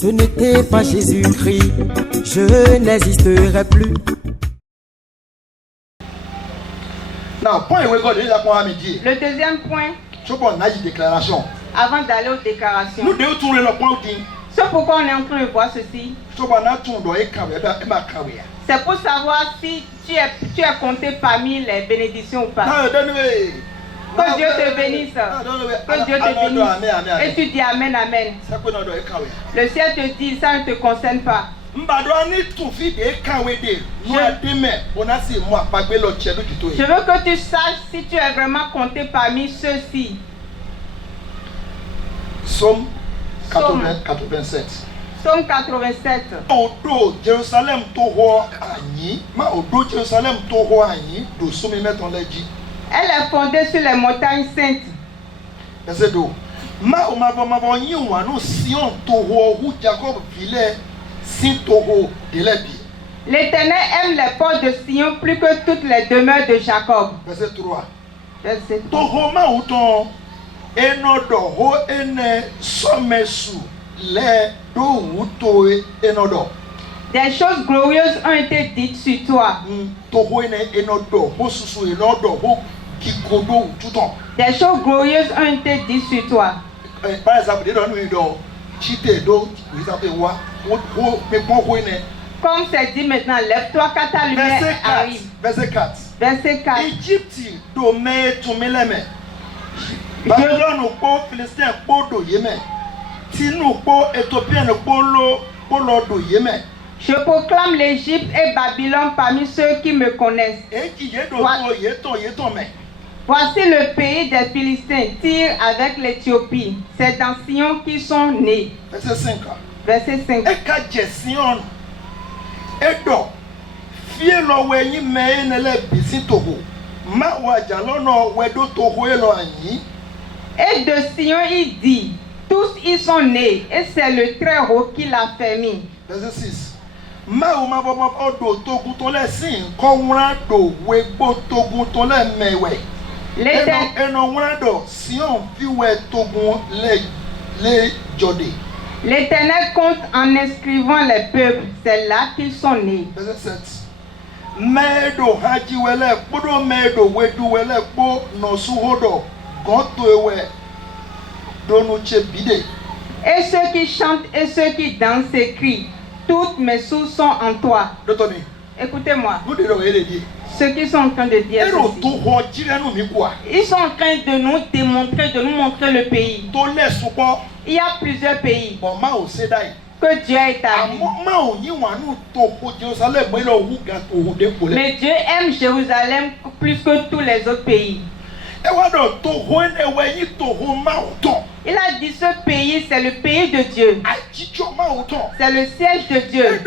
ce n'était pas Jésus-Christ, je n'existerai plus. Le deuxième point, avant d'aller aux déclarations, c'est pourquoi on est en train de voir ceci. C'est pour savoir si tu es compté parmi les bénédictions ou pas. Que Dieu te bénisse. Que Dieu te bénisse. Et tu dis Amen, Amen. Le ciel te dit, ça ne te concerne pas. Je veux que tu saches si tu es vraiment compté parmi ceux-ci. Psaume 87. Psaume 87. Elle est fondée sur les montagnes saintes. Verset 2. L'Éternel aime les portes de Sion plus que toutes les demeures de Jacob. Verset 3. Verset 3. Des choses glorieuses ont été dites sur toi. Des choses glorieuses ont été dites sur toi. Par exemple, comme c'est dit maintenant, lève-toi car ta lumière arrive. Verset 4. Verset 4. Égypte, Babylone, Philistin, je proclame l'Égypte et Babylone parmi ceux qui me connaissent. Voici le pays des Philistins, Tyr avec l'Éthiopie. C'est dans Sion qu'ils sont nés. Verset 5. Verset 5. Et de Sion il dit, tous y sont nés, et c'est le Très-Haut qui l'a fait mis. Verset 6. L'Éternel compte en inscrivant les peuples, c'est là qu'ils sont nés. Verset 7. Et ceux qui chantent et ceux qui dansent s'écrient, toutes mes sources sont en toi. Écoutez-moi. Ceux qui sont en train de dire ceci. Ils sont en train de nous démontrer, de nous montrer le pays. Il y a plusieurs pays que Dieu est établi. Mais Dieu aime Jérusalem plus que tous les autres pays. Il a dit ce pays, c'est le pays de Dieu. C'est le siège de Dieu.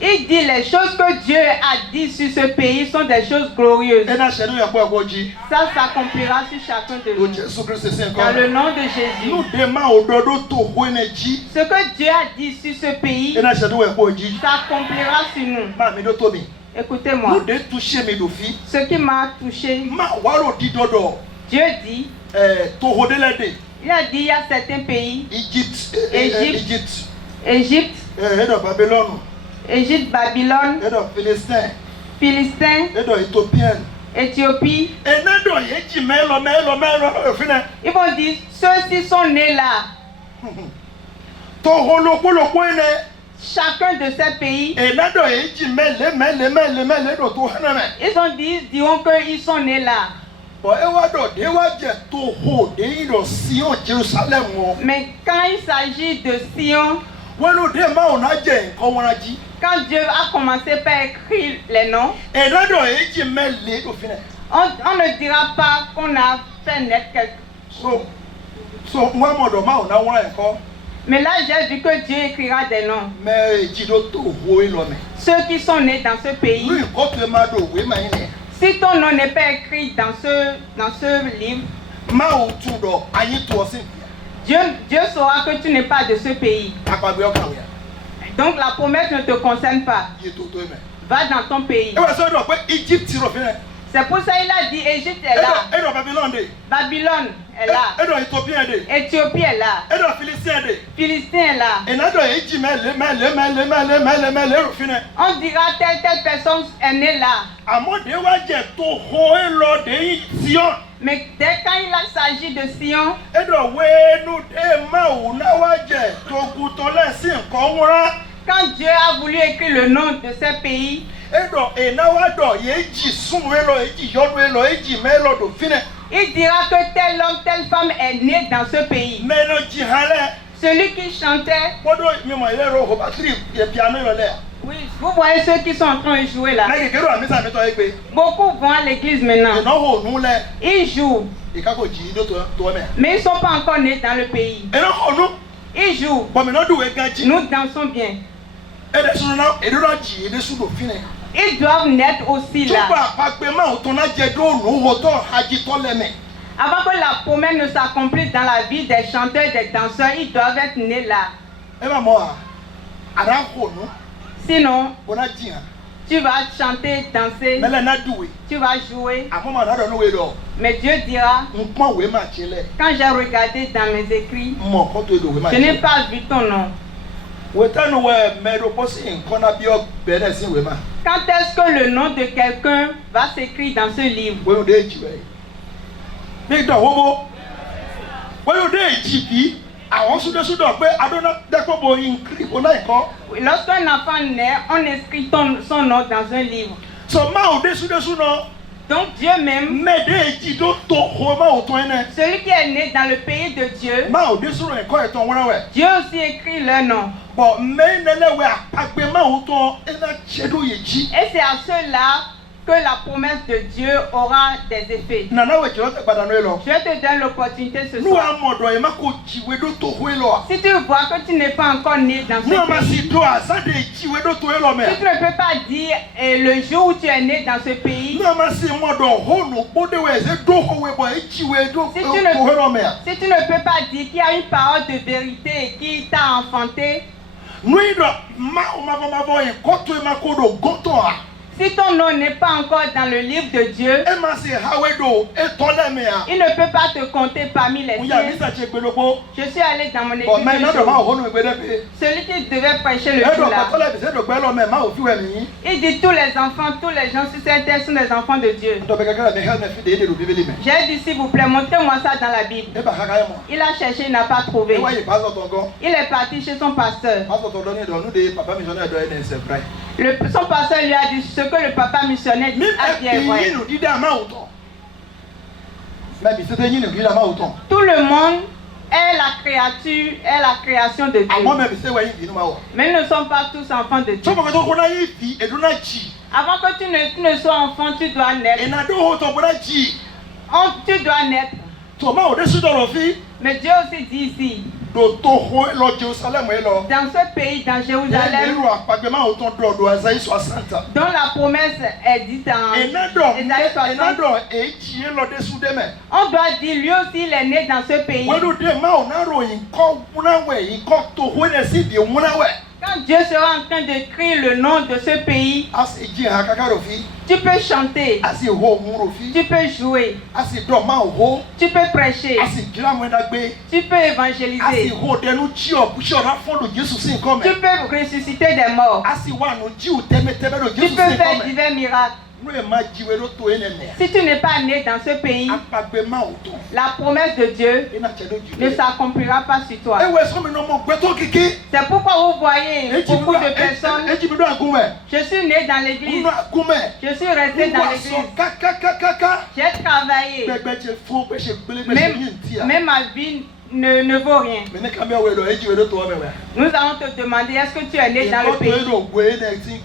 Il dit les choses que Dieu a dit sur ce pays sont des choses glorieuses. Ça s'accomplira sur chacun de nous. Dans le nom de Jésus. Ce que Dieu a dit sur ce pays s'accomplira sur nous. Écoutez-moi. Ce qui m'a touché, Dieu dit, il a dit il y a certains pays, Égypte, Babylone, Philistin, Éthiopie. Ils vont dire, ceux-ci sont nés là. Chacun de ces pays, ils diront qu'ils sont nés là. Mais quand il s'agit de Sion, quand Dieu a commencé par écrire les noms, on ne dira pas qu'on a fait naître quelque chose. Mais là, j'ai vu que Dieu écrira des noms. Ceux qui sont nés dans ce pays. Si ton nom n'est pas écrit dans ce livre, Dieu saura que tu n'es pas de ce pays. Donc la promesse ne te concerne pas. Va dans ton pays. C'est pour ça qu'il a dit Égypte est là. Edo Babylone de. Babylone est là. Edo Éthiopien de. Éthiopie est là. Edo Philistin de. Philistin est là. Enado eji mele rufine. On dira telle personne est née là. Amode wa je to ho elo de Sion. Mais dès quand il s'agit de Sion, Edo wenu de ma o na wa je to gutole si nkan wora. quand Dieu a voulu écrire le nom de ce pays, Edo enawa do yeji sun elo eji yodo elo eji melo do fine. il dira que tel homme, telle femme est née dans ce pays. Meno ji hale. Celui qui chantait, Podo mi mo lero ho battery ye piano yo le. oui, vous voyez ceux qui sont en train de jouer là. Na kekero amisa mi to egbe. Beaucoup vont à l'église maintenant. Eno ho nu le. Ils jouent, Ikako ji do to me. mais ils ne sont pas encore nés dans le pays. Eno ho nu. Ils jouent. Bo mi no du we ganji. Nous dansons bien. Ede sunu na edo na ji ede su do fine. Ils doivent naître aussi là. Tuba pagbe ma o to na je do nu ho to haji to le me. Avant que la promesse ne s'accomplisse dans la vie des chanteurs, des danseurs, ils doivent être nés là. E ba mo ara ho nu. Sinon, Bona ji ha. tu vas chanter, danser, Mele na duwe. tu vas jouer. Amoma na do no we do. Mais Dieu dira, Npon we ma chele. quand j'ai regardé dans mes écrits, Mo ko to do we ma. je n'ai pas vu ton nom. We tanu we me do posi nkan na bi o bere sin we ma. Quand est-ce que le nom de quelqu'un va s'écrire dans ce livre? We o de ji we. Ni do wo mo. We o de ji bi. Àwọn sudo pé adona deko bo increase ona iko. Lorsqu'un enfant naît, on inscrit son nom dans un livre. So ma o de sudo Donc Dieu même, me de ji do to ho ma o to ene. celui qui est né dans le pays de Dieu, Ma o de sudo eko eton wona we. Dieu aussi écrit leur nom. But me nele we apagbe ma o to ena chedo ye ji. Et c'est à ceux-là que la promesse de Dieu aura des effets. Nana we jiro te pada no elo. Je te donne l'opportunité ce Nu soir. amodo e ma ko ji we do to ho elo. Si tu vois que tu n'es pas encore né dans ce Nu ma pays, si do asa de ji we do to elo me. si tu ne peux pas dire le jour où tu es né dans ce pays, Nu ma si modo ho no bode we ze do ho we bo e ji we do Si to tu ne- elo me. si tu ne peux pas dire qu'il y a une parole de vérité qui t'a enfanté, Nu ido ma bo e ko to e ma ko do goto a. si ton nom n'est pas encore dans le livre de Dieu, Emma si hawe do e to le me a. il ne peut pas te compter parmi les Uya siens. bisa che gbelobo. Je suis allé dans mon église. But me ce na do ma jour. ho no gbede pe. Celui qui devait prêcher le E do jour là, pa to le bi se do gbelo me ma o fi we mi. il dit tous les enfants, tous les gens sur cette terre sont des enfants de Dieu. Do be kaka me help me fi de do bibeli me. J'ai dit s'il vous plaît, montrez-moi ça dans la Bible. E ba kaka mo. Il a cherché, il n'a pas trouvé. E wa yi pastor tongo. Il est parti chez son pasteur. Pastor to do ni do nu de papa missionnaire do e se vrai. Son pasteur lui a dit ce que le papa missionnaire dit Mi a bien e vrai. yi nu di da ma o to. Me bi se te yi nu di da ma o to. Tout le monde est la créature, est la création de Amo Dieu. me bi se we yi di nu ma wo. Mais nous ne sommes pas tous enfants de Dieu. So mo ko to ko na yi fi e do na ji. Avant que tu ne sois enfant, tu dois E naître. na do ho to bo na ji. Tu dois naître. To ma o de su do ro fi. Mais Dieu aussi dit ici, Do to ho lo Jerusalem e lo. dans ce pays, dans Jérusalem, Jérusalem apagbe ma o to do Isaïe 60. dont la promesse est dite en Isaïe 60, Enado eji e lo de su de me. on doit dire lui aussi il est né dans ce pays. Welu de ma o na ro yin ko una we yin ko to ho ne si bi una we. Quand Dieu sera en train d'écrire le nom de ce pays, As eji ha kaka ro fi. tu peux chanter, As e ho mu ro fi. tu peux jouer, As e do ma o ho. tu peux prêcher, As e jira mo da gbe. tu peux As e évangéliser, ho de nu chi o bu shi o ra fon do Jesu sin ko me. tu peux ressusciter des morts, As e wa nu ji o teme teme do tu Jesu peux sin ko faire me. divers miracles. Nu e ma ji we do to ene me. Si tu n'es pas né dans ce pays, Apagbe ma o to. la promesse de Dieu Ina che do ne ji. s'accomplira pas sur toi. E we so mi no mo gbe to kiki. C'est pourquoi vous voyez beaucoup de personnes. Eji mi do agunme. Je suis né dans l'église, Unu agunme. je suis resté dans Unu l'église, aso kaka. j'ai travaillé, Gbegbe che fo pe se gbele pe se yin ti a. mais ma vie ne vaut rien. Me ne ka me we do eji we do to me we. Nous allons te demander est-ce que tu es né dans le Ko to pays. do gwe na ti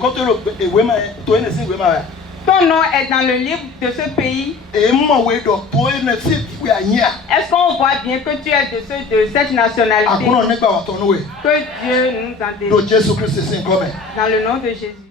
ko to do ewe ma to ene sin we ma we. Ton nom est dans le livre de ce pays. E mo we do to ene sin we anya. Est-ce qu'on voit bien que tu es de cette nationalité? Akono nígbà wa to no we. Que Dieu nous en Do délivre. Jesu Christ sin ko me. Dans le nom de Jésus.